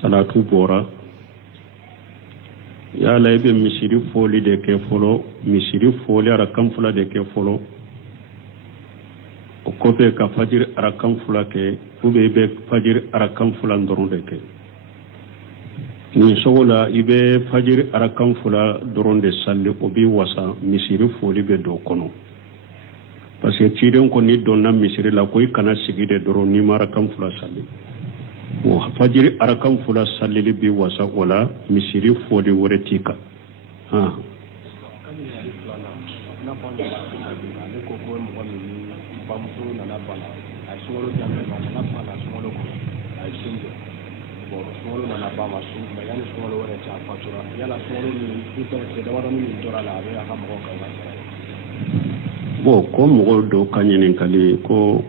salatu bora ya laibe misiri foli de ke folo misiri foli ara kamfula de ke folo o kope ka fajir ara kamfula ke ube be fajir ara kamfula ndoron de ke ni sogola ibe fajir ara kamfula doron de salli o bi wasa misiri foli be do kono parce que tiren ko ni donna misiri la koy kana sigide doron ni mara kamfula salli o fajiri arakan fula sallili bi wasa wala misiri fodi woretika ha bo ko mo do kanyenen kali ko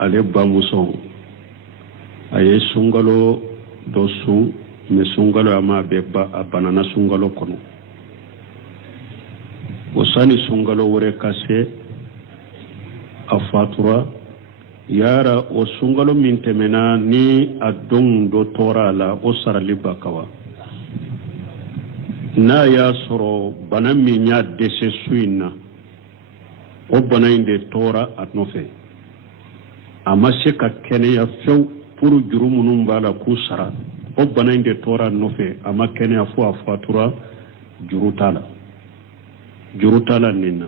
ale bamuso aye sungalo do sun me sungalo ama be banana sungalo kono osani sungalo wore kase afatura yara o sungalo min temena ni adon do torala o sarali bakawa na ya soro bana minya dese suina o bana inde tora atnofe amase ka kene ya few puru juru munun bala ku sara o bana inde tora nofe ama kene afu afatura juru tala nina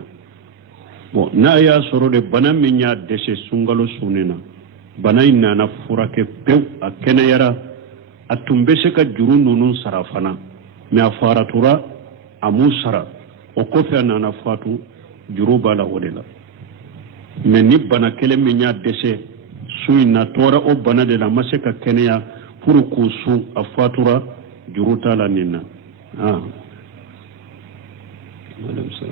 bo na ya soro de bana minya dese sungalo sunena bana ina na furake pew a kene yara atumbese ka juru nunun sara fana me afaratura amu sara o kofe na fatu juru bala wodela me ni bana kele minya dese suina tora o bana de la maseka kenya pour kusu afatura juruta la nina madame ça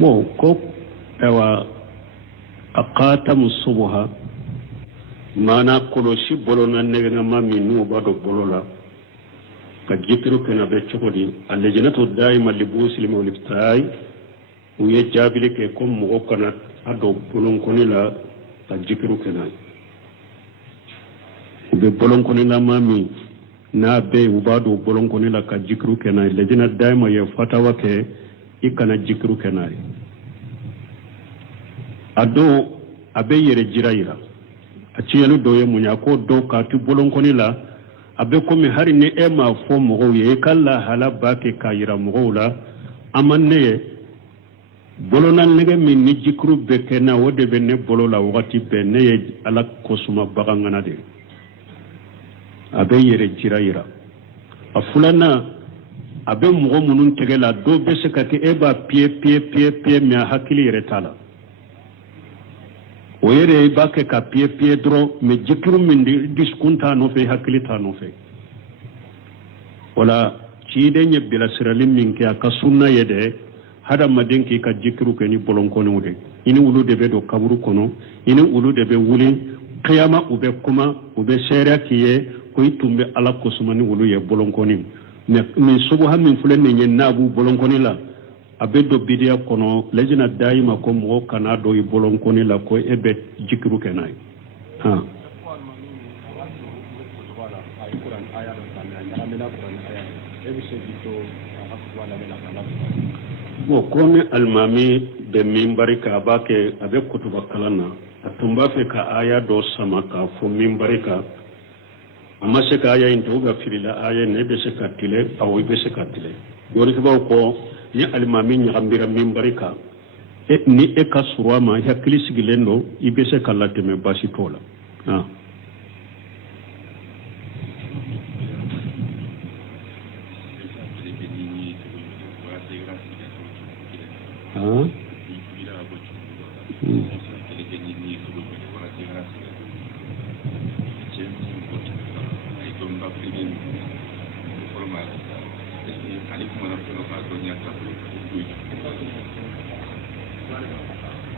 bo ko ewa aqatamu subha mana koloshi bolona nega mami nu bado bolola ka jikiru kana be chokodi allajinatu daima libusil mawliftai uye jabile ke kom mo kana ado bolon konila ka jikiru kana be bolon konila mami na be ubado bolon konila ka jikiru kana lajina daima ye fatawa ke ikana jikiru kana ado abe yere jiraira aciyanu doye munya ko do ka tu bolon konila abe komi hari ni ema fo mogo ye kala hala bake kayira mogo la amanne bolona nege min ni jikru beke na wode be ne bolola wakati be ne ala kosuma bagangana de abe yere jiraira afulana abe mogo munun tegela do be se kati eba pie mi hakili yere tala o yere bake ka pie dro me jikru min diskunta no fe hakilita no fe wala ciide ñebbila siralim min ke aka sunna yede hada madenki ka jikru ke ni bolonkono de ini wulude be do kaburu kono ini wulude be wuli qiyama ube kuma ube sera kiye ko itumbe ala ko sumani wulu ye bolonkoni min subha min fulen ni nabu bolonkoni la abedo bidia kono lejina daima ko mo kana do bolonkoni la ko ebe jikru kenay bo kome almami be mimbari ka bake abe kutuba kalana atumba fe ka aya do sama ka fo mimbari ka amma se ka aya into ga filila aya ne be se ka tile aw be se ka tile yori ko ni almami ni gambira mimbari ka ni e ka surama hakili sigilendo ibe se kala teme basi tola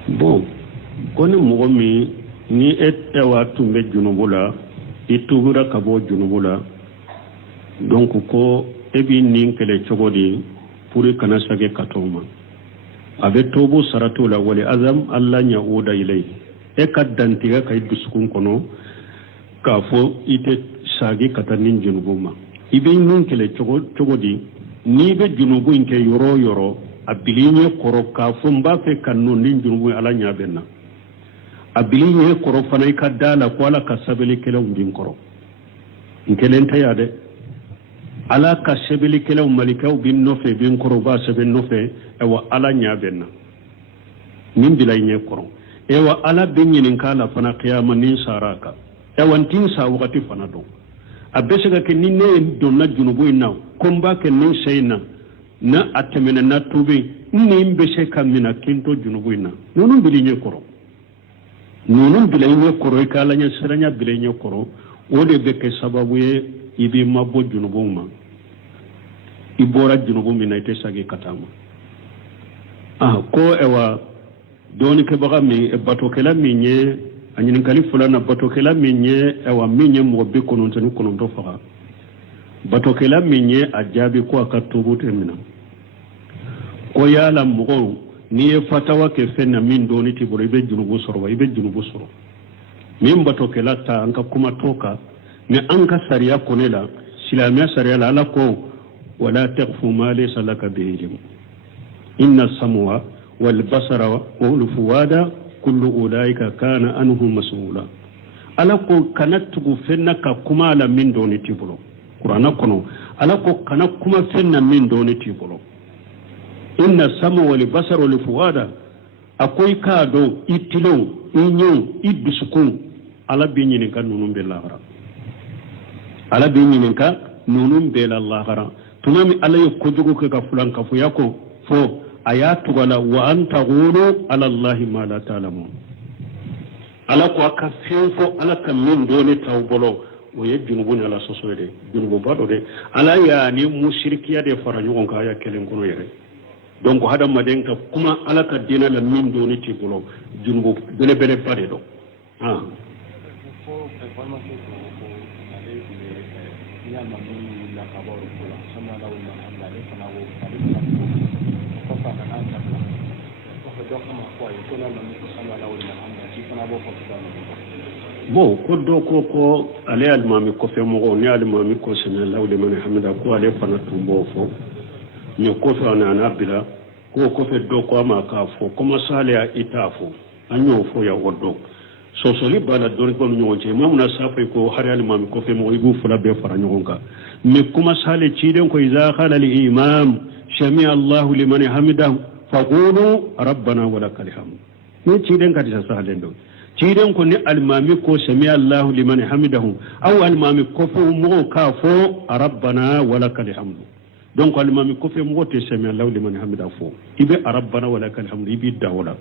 bon koni mogo mi ni ewa tumbe junubula itubura kabo junubula donc ko ebi nin kele chogodi puri kana sage katoma abe tobo sarato la wali azam alla nya oda ilay e kaddantiga kay duskun kono ka fo ite sage katanin junubuma ibe nun kele cogodi ni be junubu inke yoro yoro abilinye koro ka fo mba fe kanno nin junubu ala nya benna abilinye koro fanay kadala ko ala kasabeli kele undin koro inkelenta yade ala ka sebeli kelaw malikaw bin nofe bin koroba seben nofe ewa ala nyabenna min bilay nye koro ewa ala bin yin kala fana qiyama nin saraka ewa tin sa wakati fana do abesega ke ni ne do na junubu ina komba ke nin seyna na atemena na tubi ni mbese kamina kinto junubu ina nonun bilay nye koro nonun bilay nye koro kala nya seranya bilay nye koro wode beke sababu ye ibi mabo junubu ma ibora junubu mina ite sage katama ko ewa doni ke baga mi bato kala minye anyin kali fulana bato kala minye ewa minye mo be konon tanu konon to faga bato kala minye ajabi ko akatubu temina ko yala mo ni e fatawa ke fenna min doni tiboro ibe junubu soro ibe junubu soro min bato kala ta anka kuma toka ne anka sariya konela silamiya sariya la ala ko wala taqfu ma laysa laka bihi ilm inna samwa wal basara wal fuwada kullu ulaika kana anhu mas'ula ala ko kanatugu fenna ka kuma la min doni tibulo qur'ana kono ala ko kana kuma fenna min doni tibulo inna samwa wal basara wal fuwada akoy ka do itilo inyo idusukun ala be nyinin kan nunum be lahara ala be nyinin ka nunum be lahara tunami ala yo kojugo ke ka fulan ka fu yako fo ayatu wala wa anta qulu ala allah ma la ta'lamun ala ko aka fo ala kan min doni tawbolo o ye junubun ala sosode junubu bado de ala ya ni mushrikiya de fara nyugon ka ya kelen kono yere donc hada maden ka kuma ala ka dina la min doni tibulo junubu bele bele bade do bon ko do ko ale almami ko fe mo ni almami ko sene lawde man hamida ko ale fana tumbo fo ni ko fa na nabila ko fe do ko ma ka fo kuma sale ya itafo anyo fo ya wodo so li bala dori ko nyon je mamuna safa ko har almami ko fe mo ibu fula be fara nyon ka me kuma sale ci den ko iza khala li imam shami allah liman hamidahu faqulu rabbana wa lakal hamd ni ci den ka ta sale do ci den ko ni almami ko shami allah liman hamidahu aw almami ko fo mo ka fo rabbana wa lakal hamd donc almami ko fe mo te shami allah liman hamidahu fo ibe rabbana wa lakal hamd ibi dawla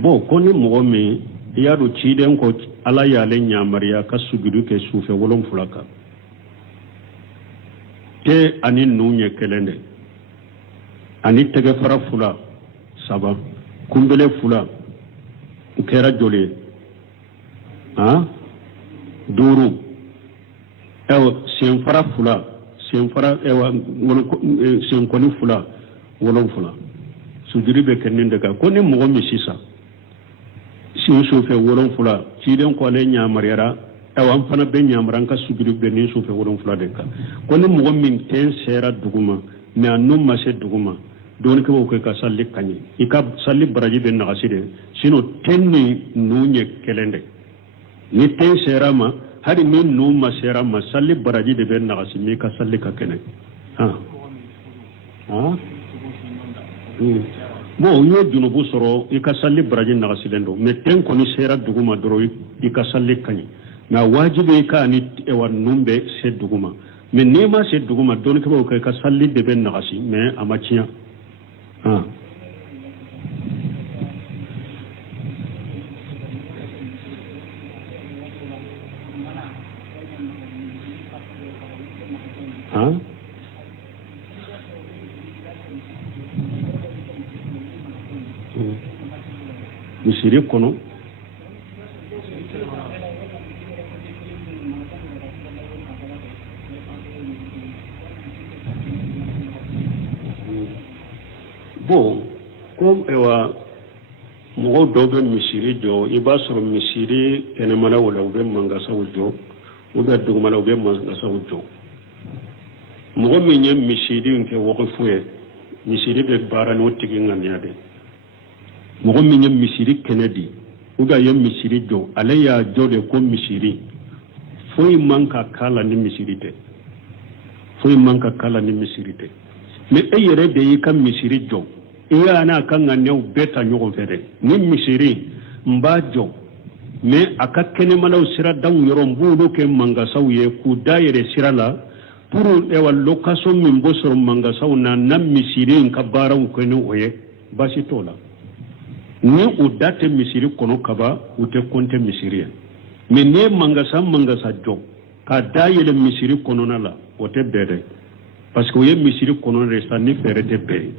bon koni mogo mi yaro ciden ko ala yale nyamariya ka sujudu ke sufe wolon fulaka te ani nunye kelende ani tege fara fula saba kumbele fula kera jole duru sen fara fula sen fara sen koni fula wolon fula sujudu be kenin daga koni mogo mi sisa sin sufe wolon fula ciden ko ale nyamariyara an fana be nyamaran ka sujudu be ni sufe wolon fula de ka ko ni mo min ten sera duguma me annum ma se duguma don ko ko ka salli kanyi ika salli baraji be na aside sino tenni nunye kelende ni ten sera ma hari min nu ma sera ma salli baraji de be na asimi ka salli ka kene bon yo junubu soro ika salli baraji na asidendo me ten ko ni sera duguma doro ika salli kanyi na wajibe ka ni ewa numbe se duguma me nema se duguma don ko ka salli de ben na asi me amachiya misiri kono bon ko ewa mo do be misiri jo ibasoro misiri ene mala wala be mangasa wujo o be do mala be mangasa wujo mo mi nyem misiri nke wo ko fuye misiri be barani o tigi nganyade mo mi nyem misiri kenedi o ga yem misiri jo alaya jode ko misiri foy manka kala ni misiri te foy manka kala ni misiri te me eyere de yi kam misiri jo iya na kan gannew beta nyogon fede ni misiri mbajo me aka kene malaw sira dan yoron budo ke mangasaw ye ku daire sira la pour ewa location min bosoro mangasaw na nam misiri ka baraw ko ne oye basi tola ni udate misiri kono kaba ute konte misiri me ne mangasa jo ka daire misiri kono na la ote bede parce que oye misiri kono resta ni fere de be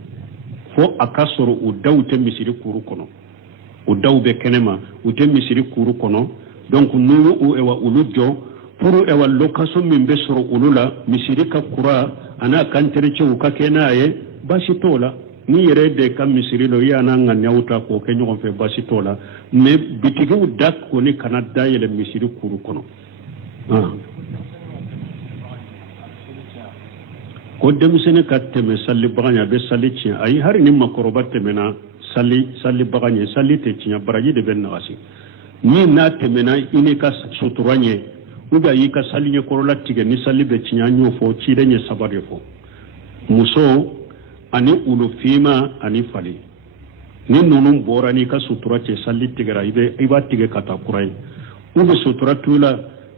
fo akasoro o dawte misiri kuru kono o dawbe kenema o te misiri kuru kono donc nous o ewa ulujo pour ewa location min be soro ulula misiri ka kura ana kantere ce ka kenaye basi tola ni yere de kam misiri lo yana nganyauta ko ke nyon fe basi tola mais bitigu dak ko ni kanada yele misiri kuru kono ko demisene ka teme salli baganya be salli ci ay hari ni makoroba temena salli baganya salli te ci baraji de ben nasi ni na temena ini ka suturanye uga yi ka salli ne korola tige ni salli be ci nyo fo ci de nye sabare fo muso ani ulu fima ani fali ni nunun bora ni ka sutura ce salli tigara iba tige kata kurai ube sutura tula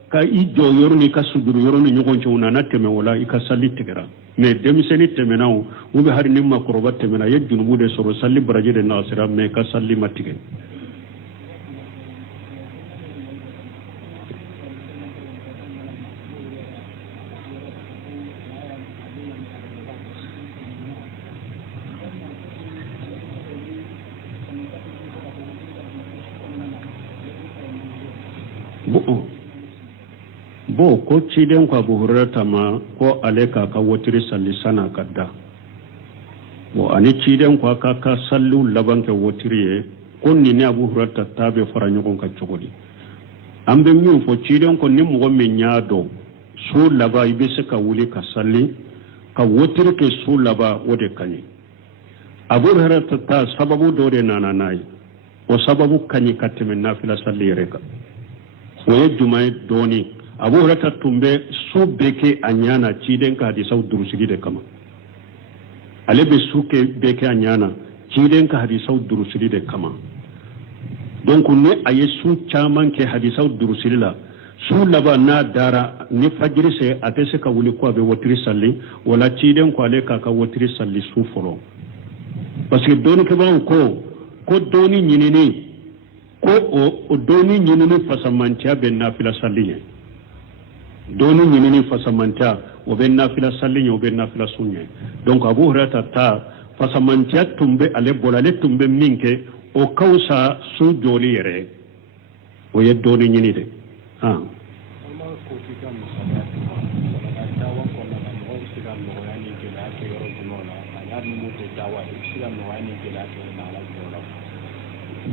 ka ijo yoro ni ka suduru yoro ni nyogon chuna na teme wala ika salli tigara mais demiseni temenaw ube hari ni makoroba temena ye junubu de soro salli baraje de nasira me ka salli matige bo ko ciden ko Abu Hurairah ma ko aleka ka wotiri salli sana kadda bo ani ciden ko ka sallu labanke wotiri ko ni ne Abu Hurairah tabe faranyo ko ka chogodi ambe mi fo ciden ko ni mo me nyaado so laba ibe se ka wuli ka salli ka wotiri ke so laba wode kani Abu Hurairah ta sababu dore nana nai o sababu kani kateme nafila salli reka o ye jumay doni Abu Hurairah tumbe su beke anyana ciden ka hadisa durusigi de kama alebe suke beke anyana ciden ka hadisa durusigi de kama donc ne aye su chaman ke hadisa durusigi la su laba na dara ni fajiri se atese ka wuli ko be wotiri salli wala ciden ko ale ka wotiri salli su folo parce que doni ke ban ko doni nyinini ko o doni nyinini fasamantia ben nafila salli doni nyinini fasamanta o ben nafila salli o ben nafila sunye donc Abu Hurairah ta fasamanta tumbe ale bolale tumbe minke o kausa su joli yere o ye doni nyini de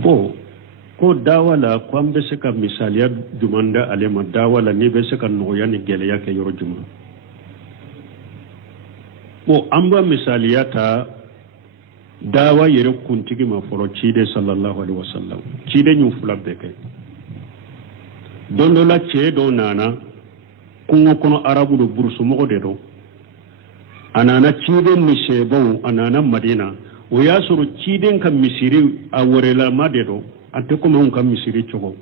bo ko dawala ko ambe se ka misaliya dumanda alema dawala ni be se ka noya ni geleya ke yoro juma bo amba misaliya ta dawa yere kuntigi ma foro cide sallallahu alaihi wasallam cide nyu fula beke dondo la ce do nana kungo kono arabu do bursu mo de do anana cide mi sebo anana madina o ya soro cide kan misiri a worela made do ante ko mon kam misiri chogo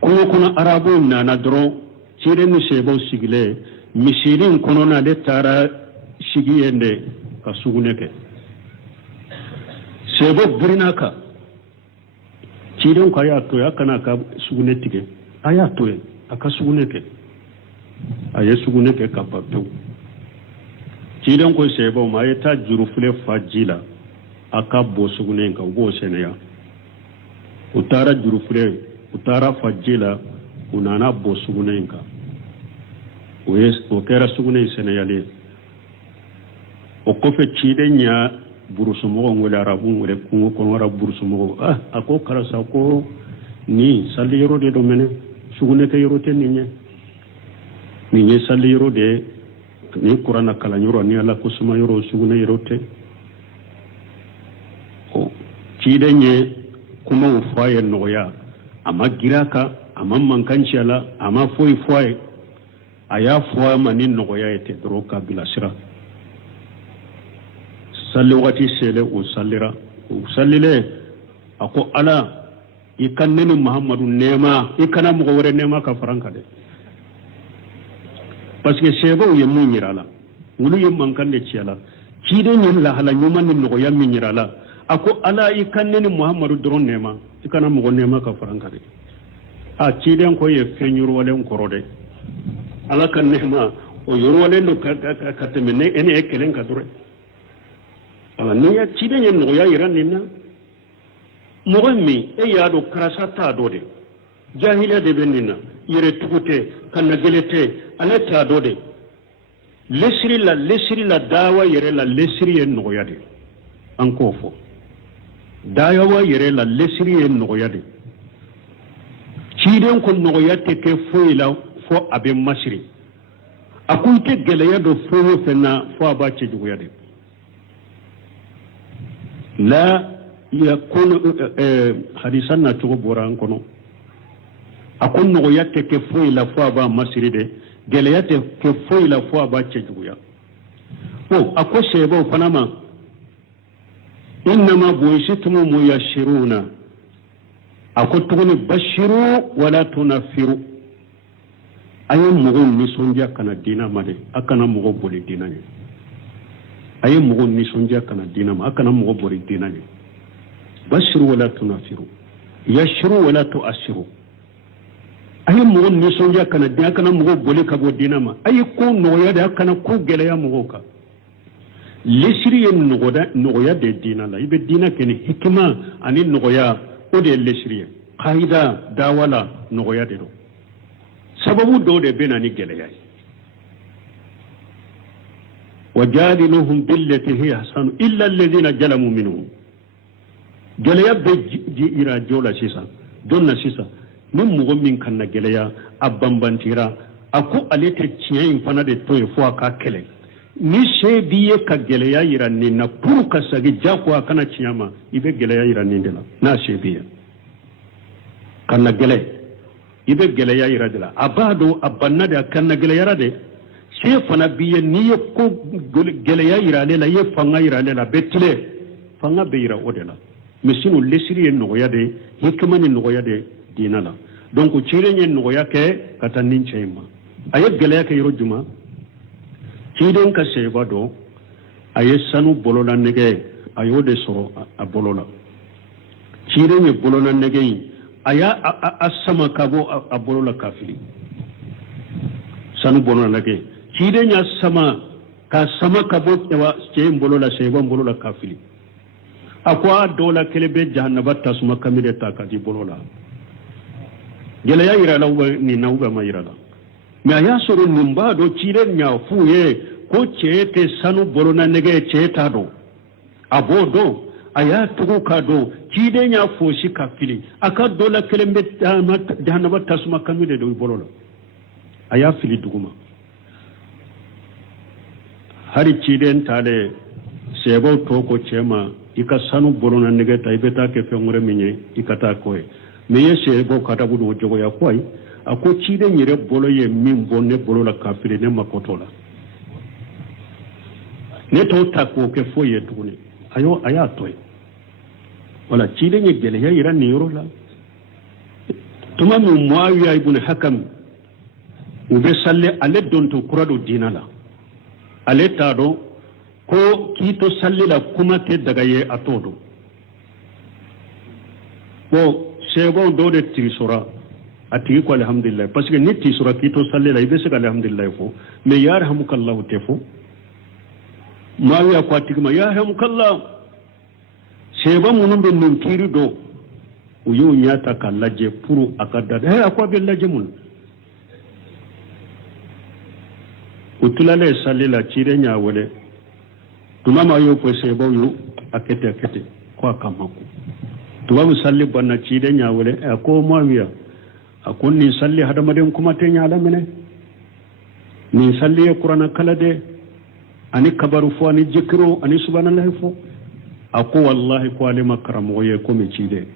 kono arabo na dro cire ni sebo sigile misiri kono na de tara sigiyende ka suguneke sebo brinaka cire ko ya to yakana ka sugunetike aya to aka suguneke aye suguneke ka babdo cire ko sebo ma ta juru fule fajila aka bo sugunenka bo seneya utara jurufure utara fajjela unana bo sugunenka o kera sugune seneyale o kofe cide nya burusumogo ngole arabu ngole kungo konora burusumogo ako karasa ko ni salli yoro de do mene sugune te yoro te ninye salli yoro de ni qur'ana kala yoro ni ala ko suma yoro sugune yoro te o cide nye kuma o faye noya ama giraka ama mankanci ala ama foi aya foya mani noya ete droka bila sira salli wati sele o sallile ako ala ikanneni muhammadu nema ikana mo wore nema ka faranka de parce que sebo ye mun yirala wulu ye mankande ciala cide nyen la hala nyuma ni noya min yirala ako ala ikanneni muhammadu dron nema ikana mo nema ka faranka de cide ko ye fenyuru wale korode ala kan nema o yoro wale no ka temene ene ekelen ka dure ala ni ya cide nyen no ya iran ninna mogami e ya do karasa ta do de jahiliya de benina yere tukute kan na gelete ala ta do de lesri la dawa yere la lesri en no ya de anko fo dawa yere la lesri en no ya de ciden ko no ya te ke foila fo abe masri akunte geleya do fo fena fo abace jugo ya de la yakun hadisan na tugo boran kono akon no yatte ke foila fo aba masri de geleya te ke foila fo abace jugo ya o ako shebo fanama inma buishitum muyashiruna ako tuguni bashiru wala tunafiru ayi mugo nisonja kana dina made akana mugo boli dina ni ayi mugo nisonja kana dina ma akana mugo boli dina ni bashiru wala tunafiru yashru wala tuasiru ayi mugo nisonja kana dina akana mugo boli ka bo dina ma ayi ko noya da akana ko gele ya mugo ka lesiri en noya de dina la ibe dina ken hikma ani noya o de lesiri qaida dawala noya de do sababu do de benani geleya wajadiluhum billati hiya ahsan illa alladhina jalamu minhum geleya be ira jola sisa donna sisa nim mugo min kanna geleya abambantira ako alete ciyen fana de toy fo aka kele ni shebiye ka geleya ira ni na pour ka sagi jako kana ciyama ibe geleya ira ni ndela na shebiye kanna gele ibe geleya ira dela abado abanna de kanna geleya rade she fana biye ni ko geleya ira lela ye fanga ira lela betile fanga be ira odela mesinu lesiri en noya de hikmani noya de dinala donc cirenye noya ke katanin chema aye geleya ke yoro juma ciden ka seba do aye sanu bolola nege ayode soro a bolola cirenye bolola nege aya asama kabo a bolola kafiri sanu bolola nege cidenya sama kabo ewa ceen bolola seba bolola kafiri akwa dola kelebe jahannaba tasuma kamile takati bolola gele ya ira lawa ni nauga ma ira la me aya soro nimba do ciden nya fuye ko cete sanu bolona nege ceta do abodo aya tugu ka do ciden nya foshi kafili aka dola kelebe jahannaba tasuma kamile do bolola aya fili duguma hari ciden tale sebo toko chema ika sanu bolona nege ta ibeta ke fengure minye ikata koy meye sebo kata budu jogo ya koy ako cide nyire bolo ye min bonne bolo la kafire ne makotola ne to tako ke foye tuni ayo aya toy wala cide nye gele ya ira ni yoro la tuma mu muawiya ibn hakam ube salle ale donto kurado dinala ale tado ko kito sallila kuma te daga ye atodo ko sebo do de tisora ati ko alhamdulillah parce que ni tisora kito sallila ibe se alhamdulillah fo me yarhamukallahu tefo ma ya ko ati ma yarhamukallahu sebo munum be nun kiri do o y'o ɲata ka lajɛ pour a ka dada a ko a bɛ lajɛ mun o tilalen sali la ciden y'a wele tuma ma y'o fɔ sebaw ye a kɛtɛ ko a ka ma ko tubabu sali banna ciden y'a wele a ko Muawiya a ko nin sali hadamaden kuma tɛ ɲa la minɛ nin sali ye kuranna kala de ani kabaru fɔ ani jikiro ani subhanallahi fɔ a ko wallahi ko ale ma karamɔgɔ ye komi ciden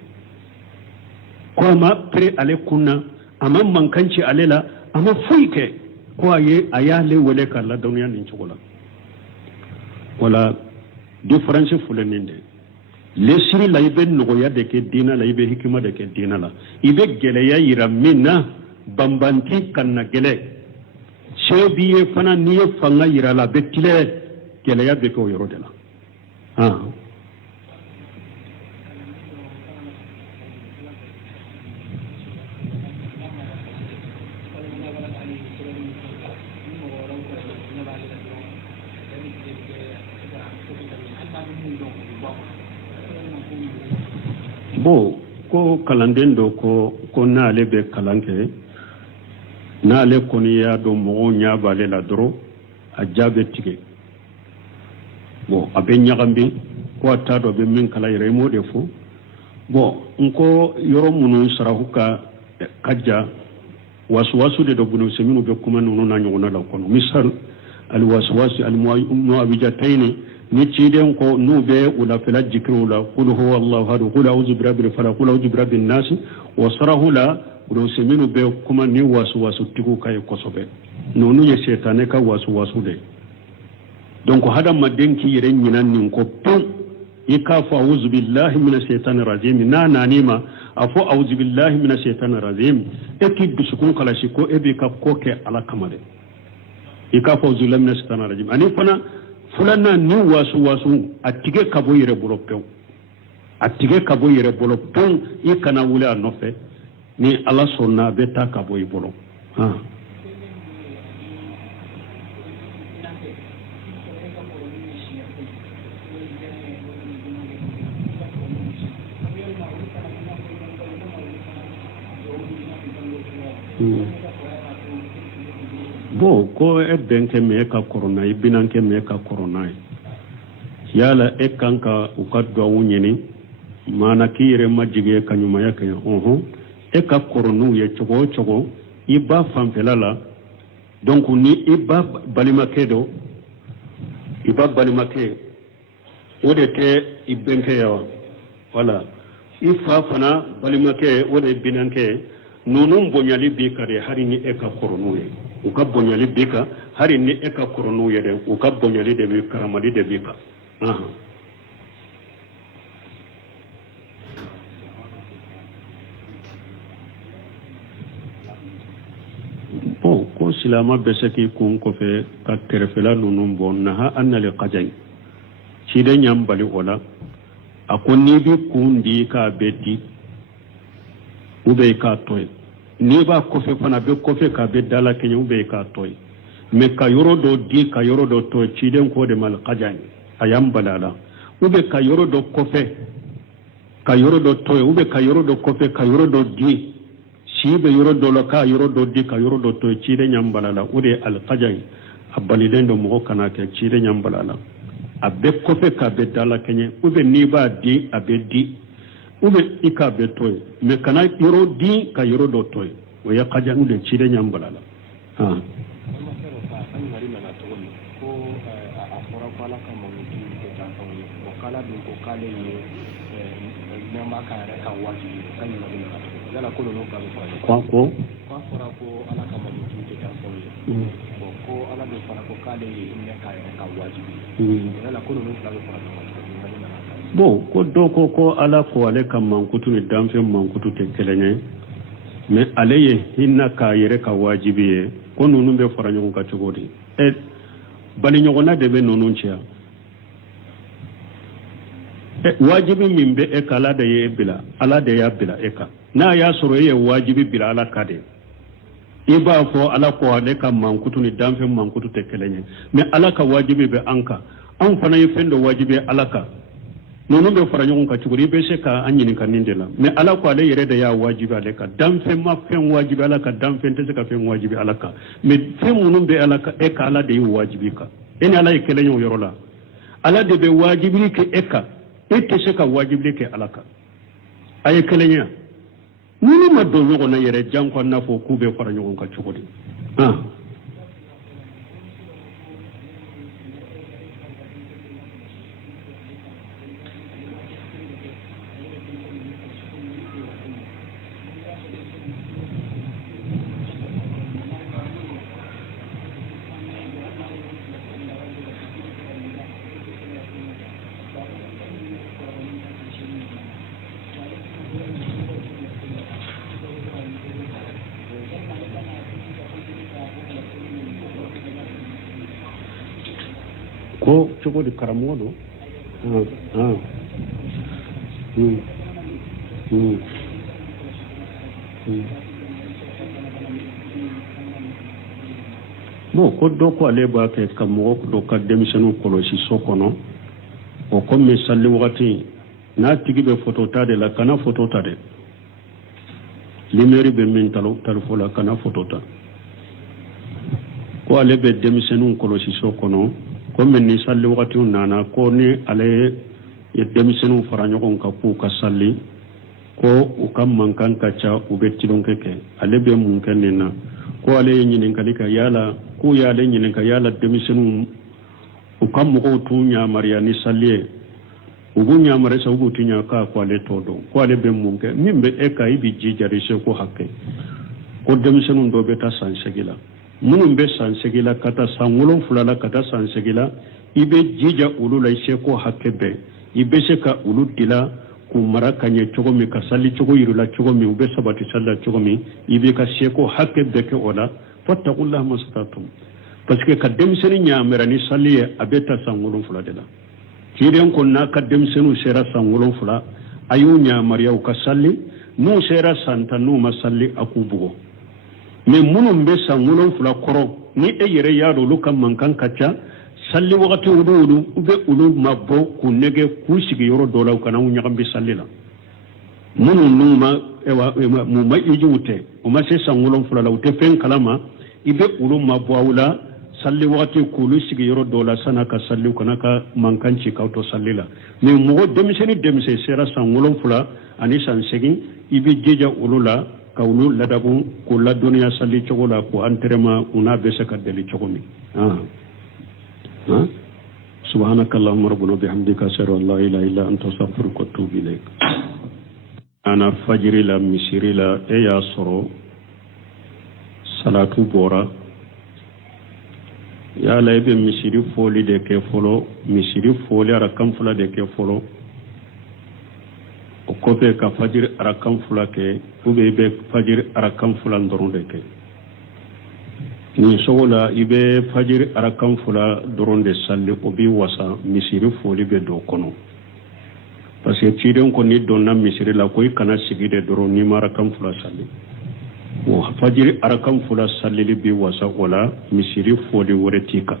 ko a ma pere ale kunna a ma mankanci ale la a ma foyi kɛ ko a y'ale wele ka ladɔnniya nin cogo la wala différence filɛ nin de lesiri la i bɛ nɔgɔya de kɛ diinɛ la i bɛ hikima de kɛ diinɛ la i bɛ gɛlɛya yira min na banbanti ka na gɛlɛ se b'i ye fana n'i ye fanga yira la a bɛ tilɛ gɛlɛya bɛ kɛ o yɔrɔ de la bon ko kalanden do ko n'ale bɛ kalan kɛ n'ale kɔni y'a dɔn mɔgɔw ɲɛ b'ale la dɔrɔn a ja bɛ tigɛ bon a bɛ ɲagami ko a t'a dɔn a bɛ min kala yɛrɛ i m'o de fɔ bon n ko yɔrɔ minnu saraku ka ja wasuwasu de dɔ bunu se minnu bɛ kuma ninnu na ɲɔgɔnna la kɔnɔ misal aliwasuwasu alimuawiyatayini ni ciden ko n'u bɛ u lafɛla jikiriw la qul huwa allahu ahad qul a'udhu bi rabbil falaq qul a'udhu bi rabbin nas wa sarahu la se minnu bɛ kuma ni wasuwasu tigiw ka ye kosɛbɛ ninnu ye setanɛ ka wasuwasu de donc hadamaden k'i yɛrɛ ɲina nin ko pewu i k'a fɔ a'udhu billahi minash shaitani rajim n'a nan'i ma a fɔ a'udhu billahi minash shaitani rajim e k'i dusukun kalasi ko e b'i ka ko kɛ ala kama de i k'a fɔ a'udhu billahi minash shaitani rajim ani fana filanan ni wasuwasu a tigɛ ka bɔ i yɛrɛ bolo pewu a tigɛ ka bɔ i yɛrɛ bolo pewu i kana wuli a nɔfɛ ni ala sɔnna a bɛ taa ka bɔ i bolo bon ko e bɛnkɛ min e ka kɔrɔ n'a ye binankɛ min e ka kɔrɔ n'a ye yala e kan ka u ka duwawu ɲini maana k'i yɛrɛ ma jigi ka ɲumanya kɛ e ka kɔrɔ n'u ye cogo o cogo i ba fanfɛla la donc ni i ba balimakɛ dɔ i ba balimakɛ o de tɛ i bɛnkɛ ye wa voilà i fa fana balimakɛ o de ye binankɛ ninnu bonyali b'i kan de hali ni e ka kɔrɔ n'u ye u ka bonyali b'i kan hali ni e ka kɔrɔ n'u ye dɛ u ka bonyali de b'i karamadi de b'i kan bon ko silama bɛ se k'i kun kɔfɛ ka kɛrɛfɛla ninnu bɔ naha an nale kajayi ciden y'an bali o la a ko n'i bɛ kun di k'a bɛ di ou bien i k'a to ye n'i b'a kɔfɛ fana a bɛ kɔfɛ k'a bɛ dala kɛɲɛ ou bien i k'a to ye mais ka yɔrɔ dɔ di ka yɔrɔ dɔ to ye ciden k'o de ma kajayi a y'an bali a la ou bien ka yɔrɔ dɔ kɔfɛ ka yɔrɔ dɔ to ye ou bien ka yɔrɔ dɔ kɔfɛ ka yɔrɔ dɔ di si bɛ yɔrɔ dɔ la k'a yɔrɔ dɔ di ka yɔrɔ dɔ to ye ciden y'an bali a la o de ye alikajayi a balilen don mɔgɔ kana kɛ ciden y'an bali a la a bɛ kɔfɛ k'a bɛ dala kɛɲɛ ou bien n'i b'a di a bɛ di ou bien i k'a bɛ to ye mais kana yɔrɔ di ka yɔrɔ dɔ to ye o ye kajayi de ciden y'an bali a la bon ko dɔw ko ala ko ale ka mankutu ni danfɛn mankutu tɛ kelen ye mais ale ye hinna k'a yɛrɛ ka wajibi ye ko ninnu bɛ fara ɲɔgɔn kan cogo di baliɲɔgɔnna de bɛ ninnu cɛ wajibi min bɛ e kan ala de ye bila ala de y'a bila e kan n'a y'a sɔrɔ e ye wajibi bila ala ka de i b'a fɔ ala ko ale ka mankutu ni danfɛn mankutu tɛ kelen ye mais ala ka wajibi bɛ an kan anw fana ye fɛn dɔ wajibi ala kan nono be fara ɲɔgɔn ka cogodi i be se ka an ɲininka nin de la mais ala ko ale yɛrɛ de y'a wajibi ale kan danfɛn ma fɛn wajibi ala kan danfɛn tɛ se ka fɛn wajibi ala kan mais fɛn minnu bɛ ala kan e ka ala de ye wajibi kan e ni ala ye kɛlɛ ye o yɔrɔ la ala de bɛ wajibi kɛ e kan e tɛ se ka wajibi kɛ ala kan a ye kɛlɛ ye ninnu ma don ɲɔgɔn na yɛrɛ jan ko n'a fɔ k'u bɛ fara ɲɔgɔn kan cogo di ko cogo di karamɔgɔ don bon ko dɔ ko ale b'a kɛ ka mɔgɔ dɔ ka denmisɛnninw kɔlɔsi so kɔnɔ o komi sali wagati n'a tigi bɛ photo ta de la kana photo ta dɛ lumière bɛ min talifo la kana photo ta ko ale bɛ denmisɛnninw kɔlɔsi so kɔnɔ komi ni sali wagatiw nana ko ni ale ye denmisɛnninw fara ɲɔgɔn kan k'u ka sali ko u ka mankan ka ca u bɛ tilonkɛ kɛ ale bɛ mun kɛ nin na ko ale ye ɲininkali kɛ yala k'u y'ale ɲininka yala denmisɛnninw u ka mɔgɔw t'u ɲamariya ni sali ye u b'u ɲamariya sa u b'u ti ɲa k'a ko ale t'o dɔn ko ale bɛ mun kɛ min bɛ e kan i bɛ jija de se ko hakɛ ko denmisɛnninw dɔw bɛ taa san 8 la minnu bɛ san 8 la ka taa san 7 la ka taa san 8 la i bɛ jija olu la i se ko hakɛ bɛɛ i bɛ se ka olu dila k'u mara ka ɲɛ cogo min ka sali cogo yirila cogo min u bɛ sabati sali la cogo min i bɛ ka se ko hakɛ bɛɛ kɛ o la fattaqullaha mastata'tum parce que ka denmisɛnnin ɲamɛra ni sali ye a bɛ taa san 7 de la ciiden ko n'a ka denmisɛnninw sera san 7 a y'u ɲamariya u ka sali n'u sera san 10 n'u ma sali a k'u bugɔ mais minnu bɛ san 7 kɔrɔ ni e yɛrɛ y'a dɔn olu ka mankan ka ca sali wagati u bɛ olu mabɔ k'u nɛgɛ k'u sigi yɔrɔ dɔ la u kana u ɲagami sali la minnu n'u ma ijiw tɛ u ma se san 7 la u tɛ fɛn kalama i bɛ olu mabɔ aw la sali wagati k'olu sigi yɔrɔ dɔ la san'a ka sali u kana ka mankan ci k'aw to sali la mais mɔgɔ denmisɛnnin sera san 7 ani san 8 i bɛ jija olu la ka olu ladabu k'u ladɔnniya sali cogo la k'u entraînement u n'a bɛ se ka deli cogo min subhanakallahumma rabbana bihamdika ashhadu an la ilaha illa anta astaghfiruka wa atubu ilayk ana fajiri la misiri la e y'a sɔrɔ salatu bɔra yala e bɛ misiri foli de kɛ fɔlɔ misiri foli arakan 2 de kɛ fɔlɔ o kɔfɛ ka fajiri arakan 2 kɛ ou bien i bɛ fajiri arakan 2 dɔrɔn de kɛ nin sogo la i bɛ fajiri arakan 2 dɔrɔn de sali o b'i wasa misiri foli bɛ don kɔnɔ parce que ciden ko ni donna misiri la ko i kana sigi de dɔrɔn n'i ma arakan 2 sali o fajiri arakan 2 salili b'i wasa o la misiri foli wɛrɛ t'i kan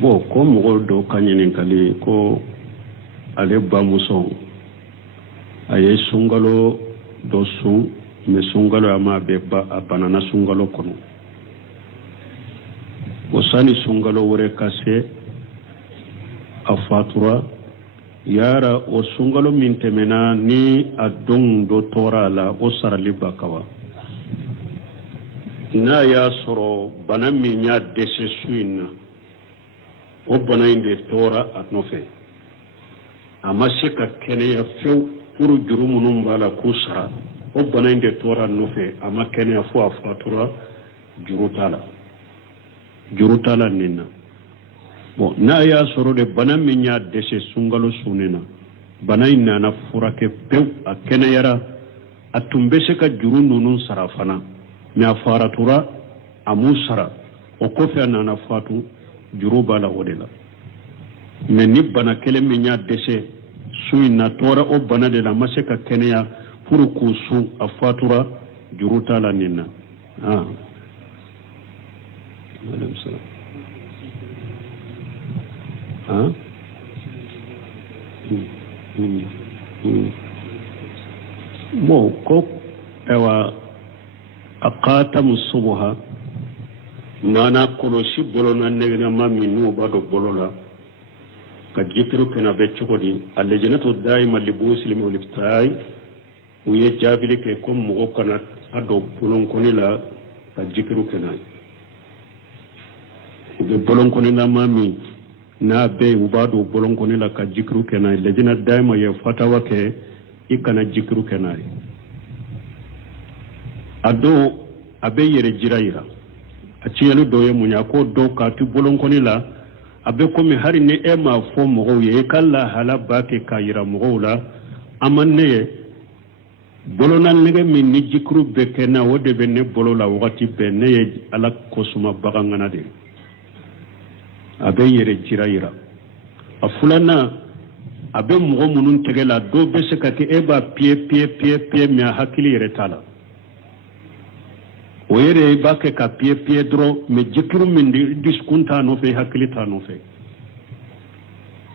bon ko mɔgɔ dɔw ka ɲininkali ko ale bamuso a ye sunkalo dɔ sun mais sunkalo a ma a banana sunkalo kɔnɔ o sani sunkalo wɛrɛ ka se a fatura yara o sunkalo min tɛmɛna ni a don dɔ tora a la o sarali ba kawa n'a y'a sɔrɔ bana min y'a dɛsɛ su in na o bana in de tora a nɔfɛ a ma se ka kɛnɛya fewu furu juru minnu b'a la k'u sara o bana in de tora a nɔfɛ a ma kɛnɛya fo a fatura juru t'a la nin na bon n'a y'a sɔrɔ de bana min y'a dɛsɛ sunkalo sunnen na bana in nana furakɛ pewu a kɛnɛyara a tun bɛ se ka juru ninnu sara fana mais a faratura a m'u sara o kɔfɛ a nana fatu juru b'a la o de la mais ni bana kelen min y'a dɛsɛ su in na tɔɔra o bana de la ma se ka kɛnɛya pour k'u sun a fatura juru t'a la nin na bon ko ewa aqatamu subha mana kolosi bolona negna ma minu bado bolola ka jikru kana be chokodi alejinatu daima libusil muliftai uye jabili ke kom mo kana ado bolon konila ka jikru kana be bolon konila mami na be ubado bolon konila ka jikru kana lejina daima ye fatawa ke ikana jikru kana ado abe yere jiraira aciyanu doye munya ko do ka tu bolon konila abe komi hari ne e ma fo mogo ye kala hala bake kayira mogo la amanne bolonal nege min ni jikru beke na wode be ne bolola wakati be ne ala kosuma bagangana de abe yere jiraira afulana abe mogo munun tegela do be se ka ke eba pie mi hakili yere tala o yere bake ka pie dro me jikru min diskunta no fe hakili ta no fe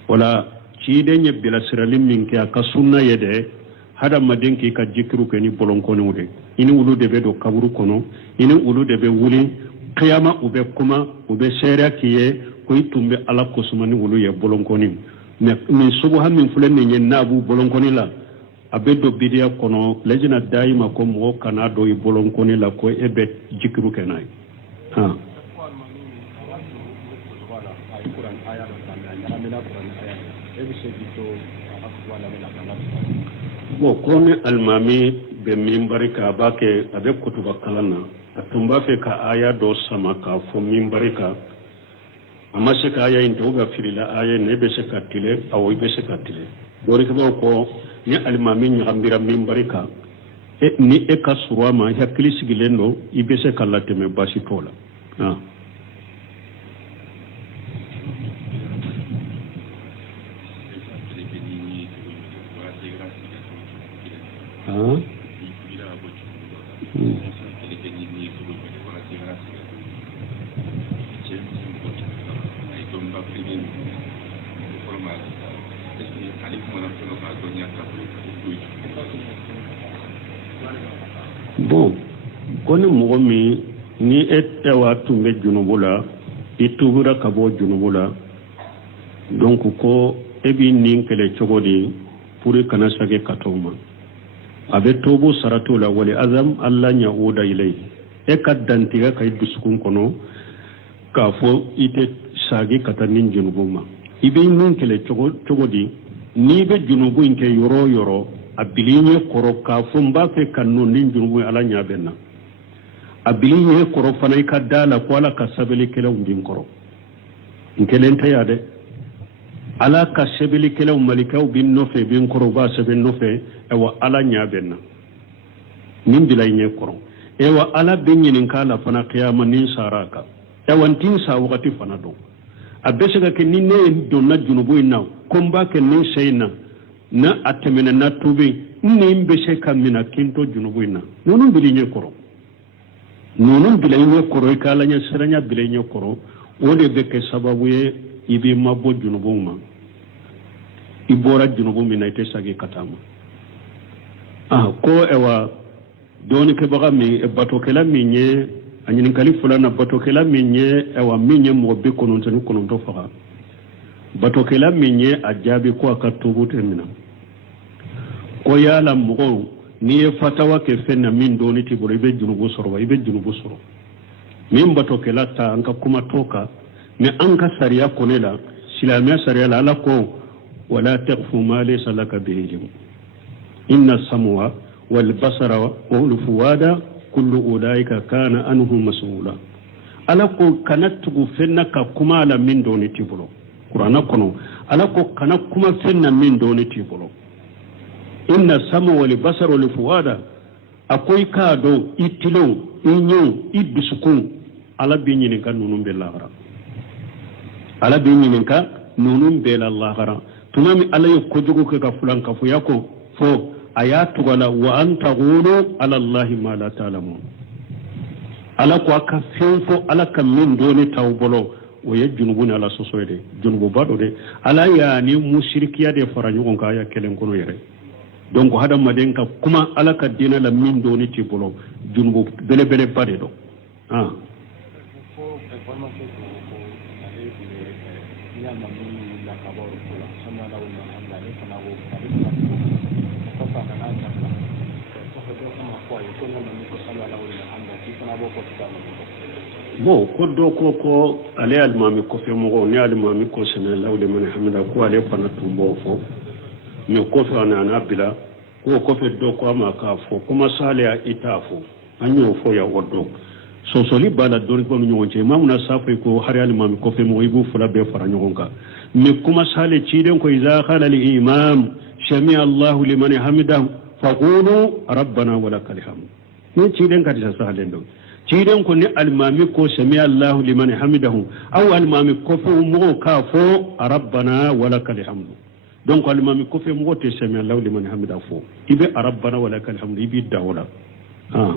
wala ci de nyebila siralim min ke aka sunna yede hada madinki ka jikru ke ni bolon kono de ini wulu de be do kaburu kono ini wulu de be wuli qiyama ube kuma ube sera kiye ko itumbe ala ko sumani wulu ye bolon koni min subha min fulen ni nabu bolon koni la abedo bidia kono lejina daima ko mo kana do i bolon koni la ko ebe jikru kenay bo kone almami be mimbari ka bake abe kutuba kalana atumba fe ka aya do sama ka fo mimbari ka amma se ka aya into ga firila aya ne be se ka tile awo be se ka tile dori ko ni almami ngambira mimbari ka ni e ka surama hakili sigilendo ibe se kala teme basi tola bon koni mogo mi ni etewa tumbe junubula itubura kabo junubula donc ko ebi nin kele chogodi puri kana sage katoma abe tobo saratu la wali azam alla nya oda ilay e kaddantiga kay dusukun kono ka fo ite sage katanin junubuma ibe nin kele chogodi ni be junubu inke yoro abilinye koro ka fumba fe kanno nin junubu ala nya benna abilinye koro fanay ka dala ko ala ka sabeli kele undin koro inkelen tayade ala ka sabeli kele malikaw bin nofe bin koro ba saben nofe ewa ala nya benna nin bilayne koro ewa ala benyin kala fana qiyama nin saraka ewa tin sa wakati fana do abesega ke ni ne do na junubu ina komba ke nin seyna na atemena na tubi ni mbese kamina kinto junubu ina nonu bilinye koro ikala nya seranya bilinye koro wode beke sababu ye ibi mabo junubu ma ibora junubu mina ite sage katama ko ewa doni ke baga mi batokela minye anyini kalifula na batokela minye ewa minye mo be kono to faga batokela minye ajabi ko akatubu temina ko yala mo ni e fatawa ke fenna min doni tiburo ibe junubu soro min batokela ta anka kuma toka ne anka sariya konela silamiya sariya la ko wala taqfu ma laysa laka bihi ilm inna samwa wal basara wal fuwada kullu ulaika kana anhu mas'ula ala ko kanatugo fenna ka kuma la min doni tiburo qur'ana kono ala ko kana kuma fenna min doni tiburo inna samwa wal basara wal fuwada akoy kado itilo inyo ibisukun ala binyini kan nunum be lahara ala bi ñininka nunum bela allah gara tunami ala yo kojogo ke ka fulan ka fu yako fo ayatu wala wa an taqulu ala allah ma la ta'lamun ala ko aka fenfo ala kam min doni tawbolo o ye junubuni ala sosoyde junubu bado de ala ya ni mushrikiya de fara ñugon ka ya kelen kono yere donc hada maden ka kuma ala ka dina la min doni ti bolo junubu bele bele bade do ah bon ko do ko ale almami ko fe mo ni almami ko sene lawle man hamida ko ale fana tumbo fo mi ko fe ana bila ko fe do ko ma ka fo kuma sale ya itafo anyo fo ya wodo so soli bala dori ko mi wonje mamuna safai ko har almami ko fe mo ibu fula be fara nyonga mi kuma sale ci den ko iza khala al imam shami allah liman hamidahu faqulu rabbana wa lakal hamd ni ci den ka ta sale ndo ciiden ko ni almami ko sami allahu liman hamidahu aw almami ko fo mo ka fo rabbana walakal hamdu donc almami ko fe mo te sami allahu liman hamidahu fo ibe rabbana walakal hamdu ibi dawla ah